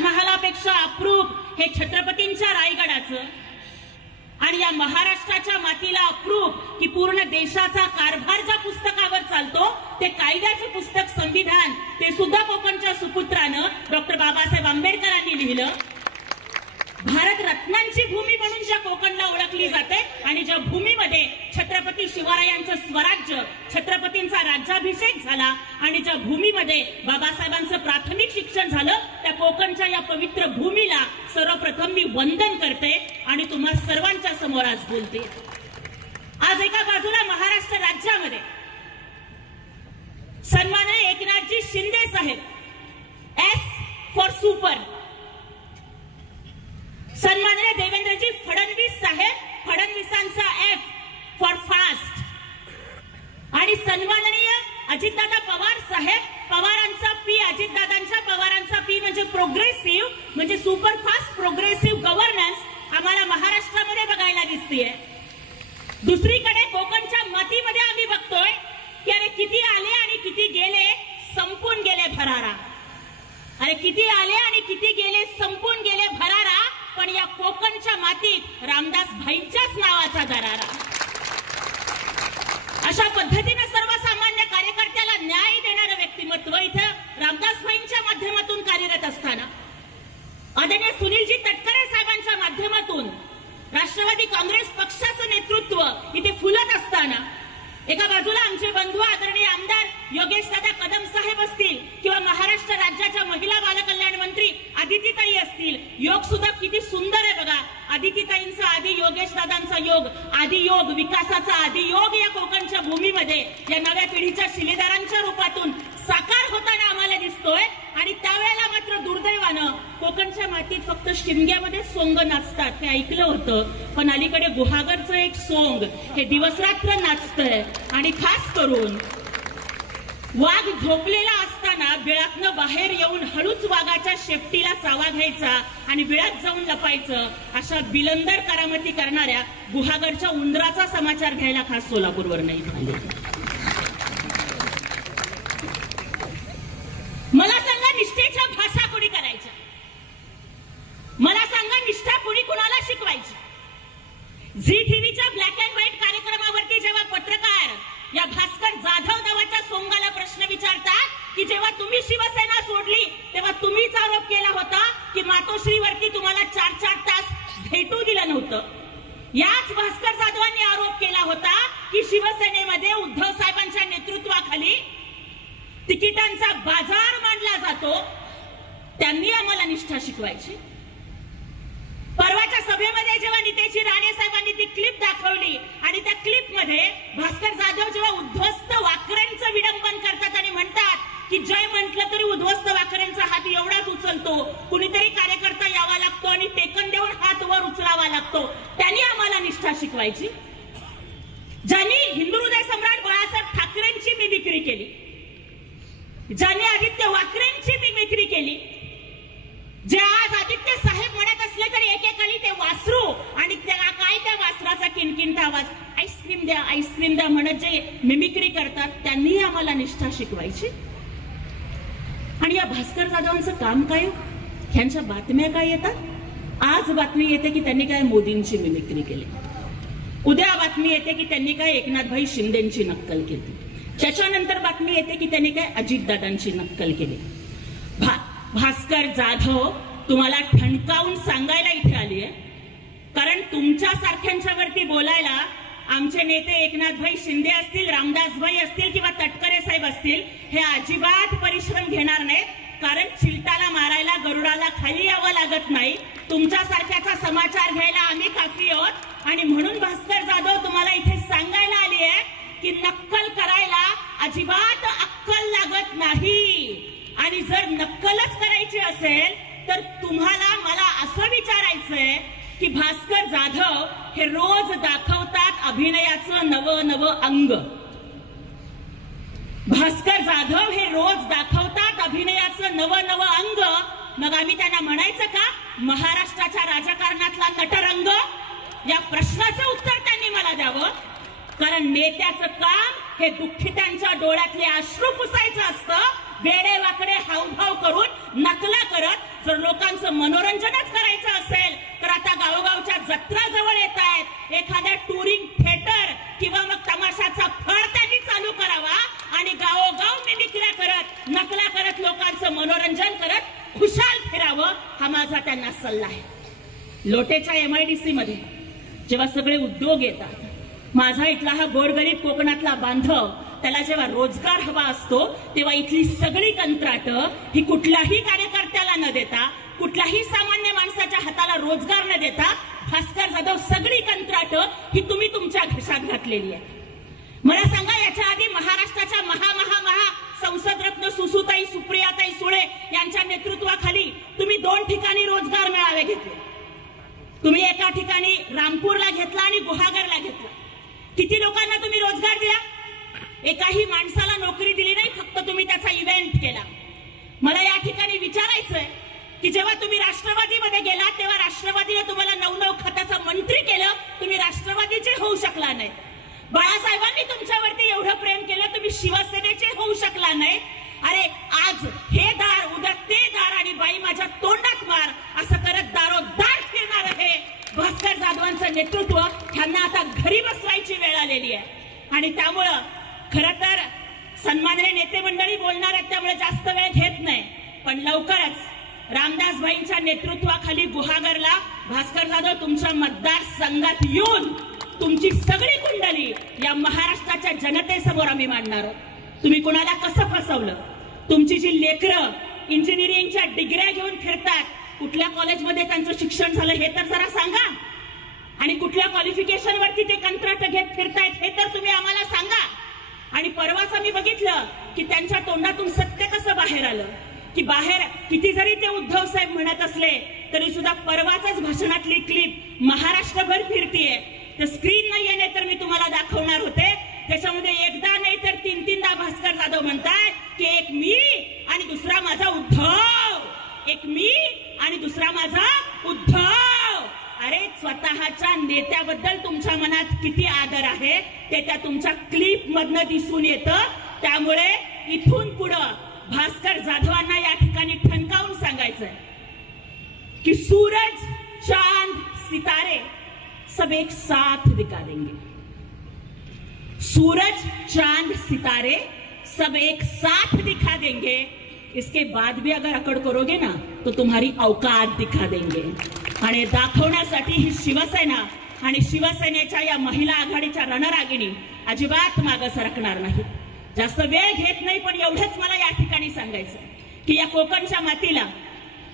महालापेक्षा अप्रूप हे छत्रपतींच्या रायगडाचं आणि या महाराष्ट्राच्या मातीला अप्रूप की पूर्ण देशाचा कारभार ज्या पुस्तकावर चालतो ते कायद्याचं पुस्तक संविधान ते सुद्धा कोकणच्या सुपुत्रानं डॉक्टर बाबासाहेब आंबेडकरांनी लिहिलं। भारत रत्नांची भूमी म्हणून ज्या कोकणला ओळखली जाते आणि ज्या भूमीमध्ये छत्रपती शिवरायांचं स्वराज्य छत्रपतींचा राज्याभिषेक झाला आणि ज्या भूमीमध्ये बाबासाहेबांचं प्राथमिक शिक्षण झालं त्या कोकणच्या या पवित्र भूमीला सर्वप्रथम मी वंदन करते आणि तुम्हा सर्वांच्या समोर आज बोलते। आज एका बाजूला महाराष्ट्र राज्यामध्ये सन्माननीय एकनाथजी शिंदे साहेब एस फॉर सुपर, सन्माननीय देवेंद्रजी फडणवीस साहेब फडणवीसांचा एफ फॉर फास्ट आणि सन्माननीय अजितदादा पवार साहेब पवारांचा पी अजितदादांच्या पवारांचा पी म्हणजे प्रोग्रेसिव्ह म्हणजे सुपर फास्ट प्रोग्रेसिव्ह गव्हर्नन्स आम्हाला महाराष्ट्रामध्ये बघायला दिसतेय। दुसरीकडे कोकणच्या मातीमध्ये आम्ही बघतोय की अरे किती आले आणि किती गेले संपून गेले भरारा, अरे किती आले आणि किती गेले संपून गेले भरारा, पण या कोकणच्या मातीत रामदास भाईंच्याच नावाचा दरारा। अशा पद्धतीने सर्वसामान्य कार्यकर्त्याला न्याय देणारं व्यक्तिमत्व इथे रामदास भाईंच्या माध्यमातून कार्यरत असताना आदरणीय सुनीलजी तटकरे साहेबांच्या माध्यमातून राष्ट्रवादी काँग्रेस पक्षाचं नेतृत्व इथे फुलत असताना एका बाजूला आमचे बंधू आदरणीय आमदार योगेश दादा कदम साहेब असतील किंवा महाराष्ट्र राज्याच्या महिला बालकल्याण मंत्री आदितीताई असतील, योग सुद्धा किती सुंदर आहे बघा। आदितीताईंचा आदि योगेश दादांचा योग, आदि योग विकासाचा आदि योग या कोकणच्या भूमीमध्ये या नव्या पिढीच्या शिलेदारांच्या रूपातून साकार होताना आम्हाला दिसतोय। आणि त्यावेळेला मात्र दुर्दैवानं कोकणच्या मातीत फक्त शिमग्यामध्ये सोंग नाचतात हे ऐकलं होतं, पण अलीकडे गुहागरचं एक सोंग हे दिवसरात्र नाचतंय आणि खास करून वाघ झोपलेला असताना बिळातनं बाहेर येऊन हळूच वाघाच्या शेपटीला चावा घ्यायचा आणि बिळात जाऊन लपायचं अशा बिलंदर करामती करणाऱ्या गुहागरच्या उंदराचा समाचार घ्यायला खास सोलापूरवर नाही झाले। मला सांगा निष्ठेच्या भाषा कोणी करायच्या, मला सांगा निष्ठा कोणी कुणाला शिकवायची। झी टीव्हीच्या ब्लॅक अँड व्हाईट कार्यक्रमावरती जेव्हा पत्रकार या भास्कर जाधव नावाच्या सोंगाला प्रश्न विचारतात की जेव्हा तुम्ही शिवसेना सोडली तेव्हा तुम्हीच आरोप केला होता की मातोश्रीवरती तुम्हाला 4-4 तास भेटू दिलं नव्हतं, याच भास्कर जाधवांनी आरोप केला होता की शिवसेनेमध्ये उद्धव साहेबांच्या नेतृत्वाखाली तिकिटांचा बाजार मांडला जातो, त्यांनी आम्हाला निष्ठा शिकवायची। परवाच्या सभेमध्ये जेव्हा नितेशजी राणे साहेबांनी ती क्लिप दाखवली आणि त्या क्लिप मध्ये भास्कर जाधव जेव्हा उद्ध्वस्त वाकऱ्यांचं विडंबन करतात आणि म्हणतात की जय म्हटलं तरी उद्ध्वस्त वाकऱ्यांचा हात एवढाच उचलतो, कुणीतरी कार्यकर्ता यावा लागतो आणि टेकन देऊन हात वर उचलावा लागतो, त्यांनी आम्हाला निष्ठा शिकवायची। ज्यांनी हिंदू हृदय सम्राट बाळासाहेब ठाकरेंची मिमिक्री केली, ज्यांनी आदित्य वाकरेंची मिमिक्री केली, जे आज आदित्य साहेब म्हणत असले तरी एकेकाळी ते वासरू आणि त्याला काय त्या वासराचा किणकिणता आवाज आईस्क्रीम द्या म्हणत जे मिमिक्री करतात त्यांनी आम्हाला निष्ठा शिकवायची। आणि या भास्कर जाधवांचं काम काय, ह्यांच्या बातम्या काय येतात, आज बातमी येते की त्यांनी काय मोदींची मिमिक्री केली, उद्या बातमी येते की त्यांनी काय एकनाथभाई शिंदेची नक्कल केली, त्याच्यानंतर बातमी येते की त्यांनी काय अजितदादांची नक्कल केली। भास्कर जाधव तुम्हाला ठणकावून सांगायला इथे आली आहे, कारण तुमच्या सारख्यांच्यावरती बोलायला आमचे नेते एकनाथभाई शिंदे असतील, रामदासभाई असतील किंवा तटकरे साहेब असतील हे अजिबात परिश्रम घेणार नाहीत, कारण चिलटाला मारायला गरुडाला खाली यावं लागत नाही। तुमच्या सारख्याचा समाचार घ्यायला आम्ही काफी आहोत आणि म्हणून भास्कर जाधव तुम्हाला इथे सांगायला आली आहे की नक्कल करायला अजिबात अक्कल लागत नाही। आणि जर नक्कलच करायची असेल तर तुम्हाला मला असं विचारायचंय की भास्कर जाधव हे रोज दाखवतात अभिनयाचं नवं अंग, भास्कर जाधव हे रोज दाखवतात अभिनयाचं नवं अंग, मग आम्ही त्यांना म्हणायचं का महाराष्ट्राच्या राजकारणातला नटरंग? या प्रश्नाचं उत्तर त्यांनी मला द्यावं, कारण नेत्याचं काम हे दुःखितांच्या डोळ्यातले अश्रू पुसायचं असतं, वेडे वाकडे हावभाव करून नकला करत जर लोकांना हा माझा त्यांना सल्ला आहे. लोटेच्या MIDC मध्ये जेव्हा सगळे उद्योग येतात, माझा इथला हा गोरगरीब कोकणातला बांधव, त्याला जेव्हा रोजगार हवा असतो तेव्हा इथली सगळी कंत्राटं ही कुठल्याही कार्यकर्त्याला न देता, कुठल्याही सामान्य माणसाच्या हाताला रोजगार न देता, भास्कर जाधव सगळी कंत्राटं ही तुम्ही तुमच्या घशात घातलेली आहे. मला सांगा, याच्या आधी महाराष्ट्राच्या महा संसदरत्न सुसूताई सुप्रियाताई सुळे यांच्या नेतृत्वाखाली तुम्ही 2 ठिकाणी रोजगार मेळावे घेतले. तुम्ही एका ठिकाणी रामपूरला घेतला आणि गुहागरला घेतला. किती लोकांना तुम्ही रोजगार दिला? एकाही माणसाला नोकरी दिली नाही, फक्त तुम्ही त्याचा इव्हेंट केला. मला या ठिकाणी विचारायचंय की जेव्हा तुम्ही राष्ट्रवादीमध्ये गेला तेव्हा राष्ट्रवादीने तुम्हाला 9 खात्याचा मंत्री केलं, तुम्ही राष्ट्रवादीचे होऊ शकला नाही. बाळासाहेबांनी तुमच्यावरती एवढं प्रेम केलं, तुम्ही शिवसेनेचे होऊ शकला नाही. अरे आज हे दार, उद्या ते दार, आणि बाई माझ्या तोंडात मार असं करत दारोदार फिरणार आहे भास्कर जाधवांचं नेतृत्व. ह्यांना आता घरी बसवायची वेळ आलेली आहे. आणि त्यामुळं खरं तर सन्माननीय नेते मंडळी बोलणार आहेत, त्यामुळे जास्त वेळ घेत नाही, पण लवकरच रामदास भाईंच्या नेतृत्वाखाली गुहागरला भास्कर जाधव तुमच्या मतदारसंघात येऊन तुमची सगळी कुंडली या महाराष्ट्राच्या जनतेसमोर आम्ही मांडणार आहोत. तुम्ही कुणाला कसं फसवलं? तुमची जी लेकरं इंजिनिअरिंगच्या डिग्र्या घेऊन फिरतात, कुठल्या कॉलेजमध्ये त्यांचं शिक्षण झालं हे तर जरा सांगा. आणि कुठल्या क्वालिफिकेशन वरती ते कंत्राट घेत फिरतायत हे तर तुम्ही आम्हाला सांगा. आणि परवाच आम्ही बघितलं की त्यांच्या तोंडातून सत्य कसं बाहेर आलं, की बाहेर किती जरी ते उद्धव साहेब म्हणत असले तरी सुद्धा परवाचाच भाषणातली क्लिप महाराष्ट्रभर फिरतीये. तर स्क्रीन नाहीये, नाही तर मी तुम्हाला दाखवणार होते. त्याच्यामध्ये एकदा नाही तर 3-3दा भास्कर जाधव म्हणतात की एक मी आणि दुसरा माझा उद्धव, एक मी आणि दुसरा माझा उद्धव. अरे स्वतःच्या नेत्याबद्दल तुमच्या मनात किती आदर आहे ते त्या तुमच्या क्लिप मधनं दिसून येतं. त्यामुळे इथून पुढं भास्कर जाधवांना या ठिकाणी ठणकावून सांगायचंय की सूरज चांद सितारे सब एक साथ दिखा देंगे. सूरज चांद सितारे सब एक साथ दिखा देंगे. इसके बाद भी अगर अकड़ करोगे ना तो तुम्हारी औकात दिखा देंगे. आणि दाखवण्यासाठी ही शिवसेना आणि शिवसेनेच्या या महिला आघाडीच्या रणरागिणी अजिबात मागे सरकणार नाही. जास्त वेळ घेत नाही, पण एवढंच मला या ठिकाणी सांगायचं की या कोकणच्या मातीला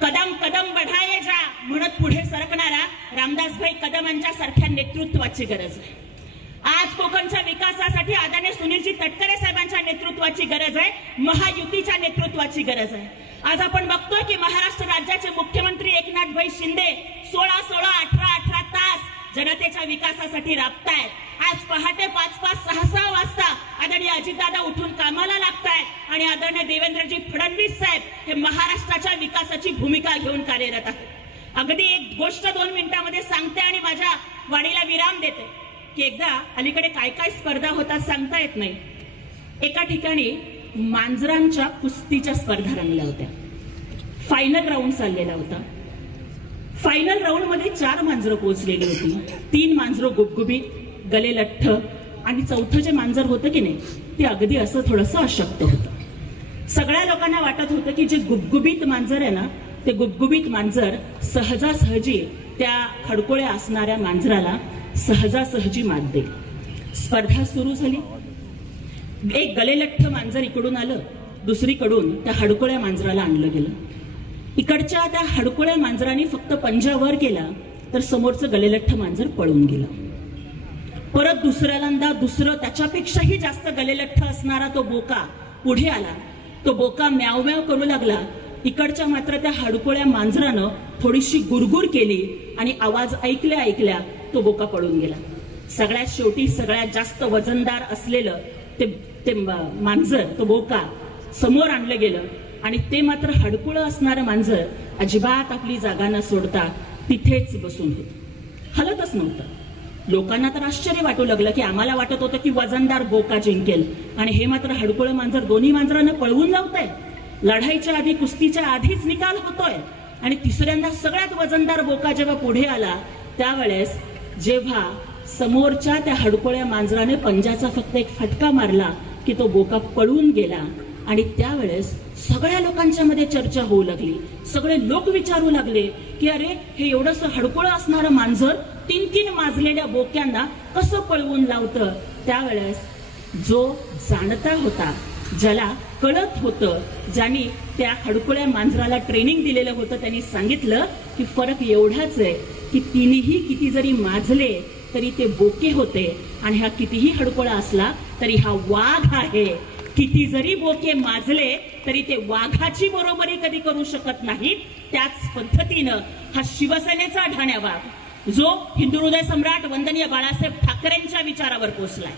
कदम कदम बढाये जा म्हणत पुढे सरकणारा रामदासभाई कदमांच्या सारख्या नेतृत्वाची गरज आहे. आज कोकणच्या विकासासाठी आदरणीय सुनीलजी तटकरे साहेबांच्या नेतृत्वाची गरज आहे, महायुतीच्या नेतृत्वाची गरज आहे. आज आपण बघतोय की महाराष्ट्र राज्याचे मुख्यमंत्री एकनाथभाई शिंदे 16-16, 18-18 तास जनतेच्या विकासासाठी राबतायत. आज पहाटे 5-6 वाजता आदरणीय अजितदादा उठून कामाला लागतायत आणि आदरणीय देवेंद्रजी फडणवीस साहेब हे महाराष्ट्राच्या विकासाची भूमिका घेऊन कार्यरत आहेत. अगदी एक गोष्ट 2 मिनिटांमध्ये सांगते आणि माझ्या वाणीला विराम देते की एकदा अलीकडे काय काय स्पर्धा होतात सांगता येत नाही. एका ठिकाणी मांजरांच्या कुस्तीच्या स्पर्धा रंगल्या होत्या. फायनल राऊंड चाललेला होता. फायनल राऊंड मध्ये 4 मांजरं पोहोचलेली होती. 3 मांजरं गुबगुबीत, गले लठ्ठ, आणि 4थं जे मांजर होतं की नाही ते अगदी असं थोडंसं अशक्त होतं. सगळ्या लोकांना वाटत होतं की जे गुबगुबीत मांजर आहे ना ते गुबगुबीत मांजर सहजासहजी त्या खडकोळ्या असणाऱ्या मांजराला सहजासहजी मात देईल. स्पर्धा सुरू झाली. एक गलेलठ्ठ मांजर इकडून आलं, दुसरीकडून त्या हडकोळ्या मांजराला आणलं गेलं. इकडच्या त्या हडकोळ्या मांजराने फक्त पंजा वर केला तर समोरचं गलेलठ्ठ मांजर पळून गेलं. परत दुसऱ्यांदा दुसरं त्याच्यापेक्षाही जास्त गलेलठ्ठ असणारा तो बोका पुढे आला. तो बोका म्याव म्याव करू लागला. इकडच्या मात्र त्या हडकोळ्या मांजरानं थोडीशी गुरगुर केली आणि आवाज ऐकल्या ऐकल्या तो बोका पळून गेला. सगळ्यात शेवटी सगळ्यात जास्त वजनदार असलेलं ते मांजर, तो बोका समोर आणलं गेलं आणि ते मात्र हडकुळं असणारं मांजर अजिबात आपली जागा न सोडता तिथेच बसून होतं, हलतच नव्हतं. लोकांना तर आश्चर्य वाटू लागलं की आम्हाला वाटत होतं की वजनदार बोका जिंकेल आणि हे मात्र हडकुळं मांजर दोन्ही मांजरांना पळवून लावतंय. लढाईच्या आधी, कुस्तीच्या आधीच निकाल होतोय आणि तिसऱ्यांदा सगळ्यात वजनदार बोका जेव्हा पुढे आला त्यावेळेस जेव्हा समोरच्या त्या हडकोळ्या मांजराने पंजाचा फक्त एक फटका मारला की तो बोका पळून गेला आणि त्यावेळेस सगळ्या लोकांच्या मध्ये चर्चा होऊ लागली. सगळे लोक विचारू लागले की अरे हे एवढंसं हडकुळं असणारं मांजर 3-3 माजलेल्या बोक्यांना कसं पळवून लावतं. त्यावेळेस जो जाणता होता, ज्याला कळत होतं, ज्यांनी त्या हडकुळ्या मांजराला ट्रेनिंग दिलेलं होतं, त्यांनी सांगितलं की फरक एवढाच आहे की तिन्ही किती जरी माजले तरी ते बोके होते आणि हा कितीही हडकुळा असला तरी हा वाघ आहे. किती जरी बोके माजले तरी ते वाघाची बरोबरी कधी करू शकत नाहीत. त्याच पद्धतीनं हा शिवसेनेचा ढाण्या वाघ जो हिंदू हृदय सम्राट वंदनीय बाळासाहेब ठाकरेंच्या विचारावर पोचलाय,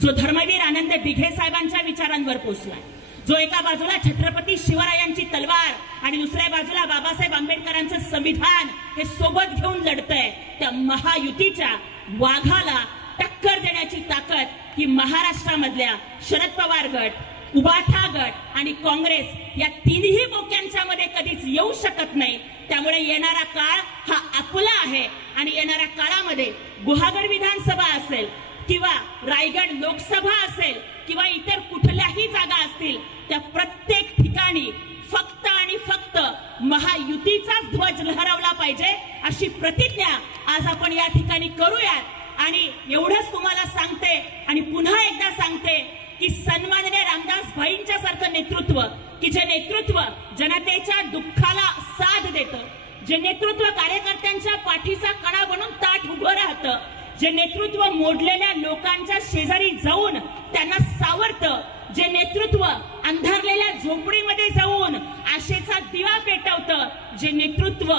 जो धर्मवीर आनंद बिघे साहेबांच्या विचारांवर पोचलाय, जो एका बाजूला छत्रपती शिवरायांची तलवार आणि दुसऱ्या बाजूला बाबासाहेब आंबेडकरांचं संविधान हे सोबत घेऊन लढतंय, त्या महायुतीच्या वाघाला टक्कर देण्याची ताकद ही महाराष्ट्रामधल्या शरद पवार गट, उबाठा गट आणि काँग्रेस या तिन्ही बोक्यांच्या मध्ये कधीच येऊ शकत नाही. त्यामुळे येणारा काळ हा आपला आहे आणि येणाऱ्या काळामध्ये गुहागर विधानसभा असेल किंवा रायगड लोकसभा असेल किंवा इतर कुठल्याही जागा असतील, त्या प्रत्येक ठिकाणी फक्त आणि फक्त महायुतीचाच ध्वज लहरावला पाहिजे अशी प्रतिज्ञा आज आपण या ठिकाणी करूयात. आणि एवढंच तुम्हाला सांगते आणि पुन्हा एकदा सांगते की सन्माननीय रामदास भाईंच्या सारखं नेतृत्व, की जे नेतृत्व जनतेच्या दुःखाला साथ देतं, जे नेतृत्व कार्यकर्त्यांच्या पाठीचा कणा बनून ताठ उभं राहतं, जे नेतृत्व मोडलेल्या लोकांच्या शेजारी जाऊन त्यांना सावरतं, जे नेतृत्व अंधारलेल्या झोपडीमध्ये जाऊन आशेचा दिवा पेटवतं, जे नेतृत्व,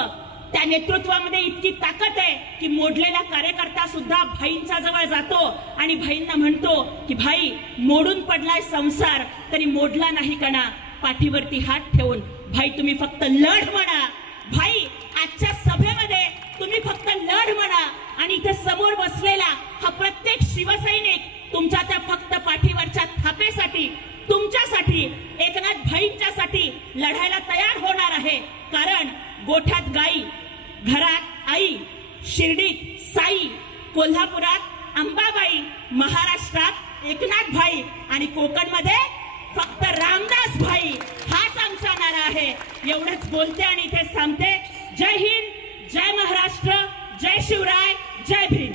त्या नेतृत्वामध्ये इतकी ताकद आहे की मोडलेला कार्यकर्ता सुद्धा भाईंच्या जवळ जातो आणि भाईंना म्हणतो की भाई मोडून पडलाय संसार तरी मोडला नाही कणा, पाठीवरती हात ठेवून भाई तुम्ही फक्त लढ म्हणा. भाई आजच्या सभेमध्ये तुम्ही फक्त लढ म्हणा आणि इथे समोर बसलेला हा प्रत्येक शिवसैनिक तुमच्या त्या फक्त पाठीवरच्या थापेसाठी, तुमच्यासाठी, एकनाथ भाईंच्यासाठी लढायला तयार होणार आहे. कारण गोठ्यात गाई, घरात आई, शिर्डीत साई, कोल्हापुरात अंबाबाई, महाराष्ट्रात एकनाथ भाई आणि कोकणमध्ये फक्त रामदास भाई हाच आमचा नारा आहे. एवढंच बोलते आणि इथे थांबते. जय हिंद, जय महाराष्ट्र, जय शिवराय, जय भीम.